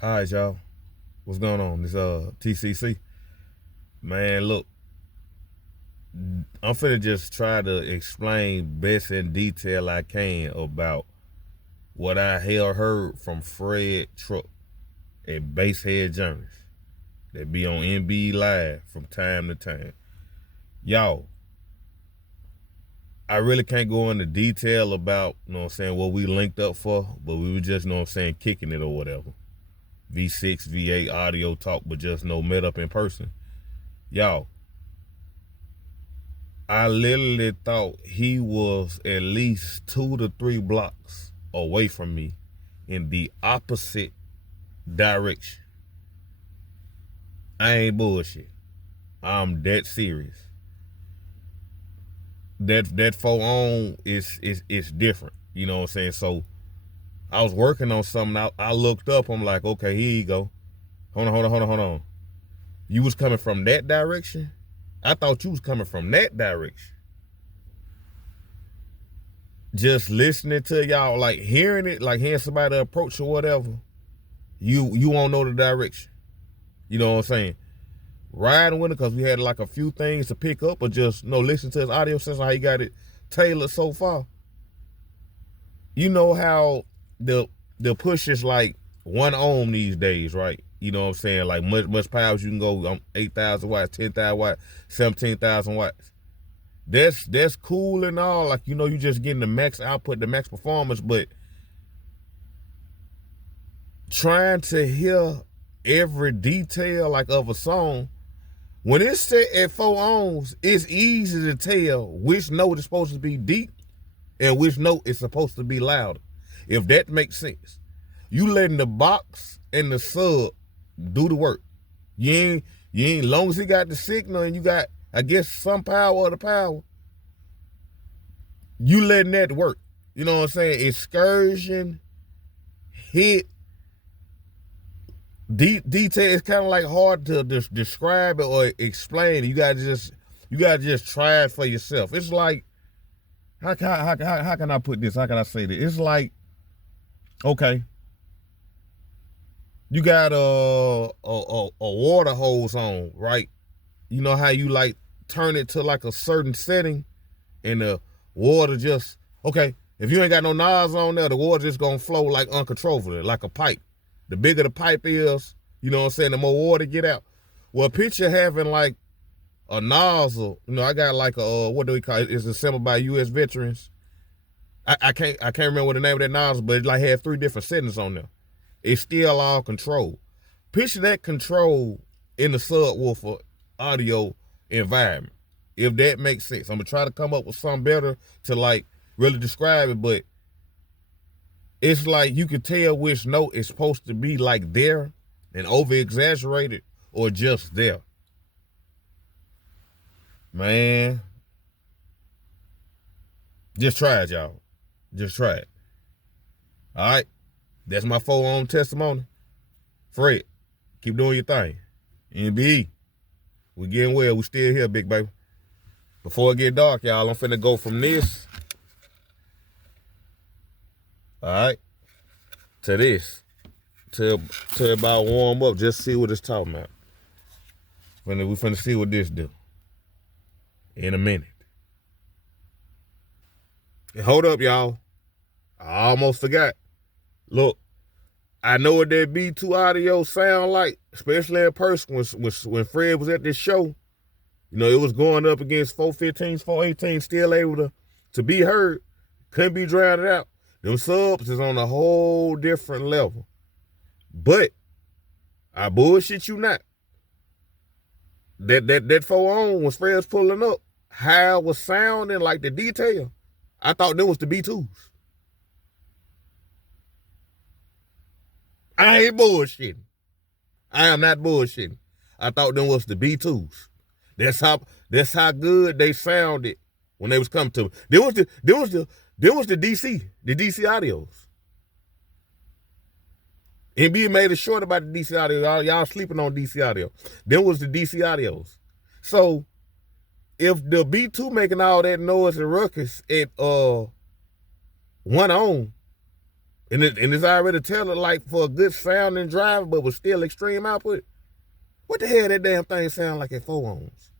All right, y'all. What's going on? This TCC. Man, look, I'm finna just try to explain best in detail I can about what I heard from Fred Truck at Basehead Journeys that be on NB Live from time to time. Y'all, I really can't go into detail about, what we linked up for, but we were just, kicking it or whatever. V6, V8 audio talk, but just no met up in person. Y'all, I literally thought he was at least 2 to 3 blocks away from me in the opposite direction. I ain't bullshit. I'm dead serious. That 4 on is different. You know what I'm saying? So I was working on something. I looked up. I'm like, okay, here you go. Hold on. You was coming from that direction? I thought you was coming from that direction. Just listening to y'all, like hearing it, like hearing somebody approach or whatever, you won't know the direction. You know what I'm saying? Riding with it because we had like a few things to pick up, or just listen to his audio system, how he got it tailored so far. You know how the push is like 1 ohm these days, right? You know what I'm saying? Like much power as you can go 8,000 watts, 10,000 watts, 17,000 watts. That's cool and all. Like, you just getting the max output, the max performance, but trying to hear every detail like of a song, when it's set at 4 ohms, it's easy to tell which note is supposed to be deep and which note is supposed to be louder. If that makes sense. You letting the box and the sub do the work. You ain't long as he got the signal and you got, I guess, some power of the power, you letting that work. You know what I'm saying? Excursion, hit, detail. It's kind of like hard to describe it or explain it. You gotta just try it for yourself. It's like, how can I put this? How can I say this? It's like, okay, you got a water hose on, right? You know how you like turn it to like a certain setting and the water just, okay, if you ain't got no nozzle on there, the water just gonna flow like uncontrollably, like a pipe. The bigger the pipe is, you know what I'm saying, the more water get out. Well, picture having like a nozzle. I got like a, what do we call it? It's assembled by U.S. veterans. I can't remember what the name of that nozzle, but it like had 3 different settings on there. It's still all control. Picture that control in the subwoofer audio environment, if that makes sense. I'm gonna try to come up with something better to like really describe it, but it's like you can tell which note is supposed to be like there and over exaggerated or just there. Man, just try it, y'all. Just try it. All right, that's my 4 ohm testimony. Fred, keep doing your thing. NBE, we getting well. We still here, big baby. Before it get dark, y'all, I'm finna go from this, all right, to this, to about warm up. Just see what it's talking about. We finna see what this do in a minute. And hold up, y'all. I almost forgot. Look, I know what that B2 audio sound like, especially in person when Fred was at this show. It was going up against 415s, 418s, still able to be heard. Couldn't be drowned out. Them subs is on a whole different level. But I bullshit you not. That 4 on when Fred's pulling up, how it was sounding, like the detail, I thought that was the B2s. I ain't bullshitting. I am not bullshitting. I thought them was the B2s. That's how good they sounded when they was coming to me. There was the DC audios. NBA made it short about the DC audio. Y'all sleeping on DC audio. There was the DC audios. So if the B2 making all that noise and ruckus at 1 ohm, And it's already tailored like for a good sounding driver, but with still extreme output. What the hell that damn thing sound like at 4 ohms?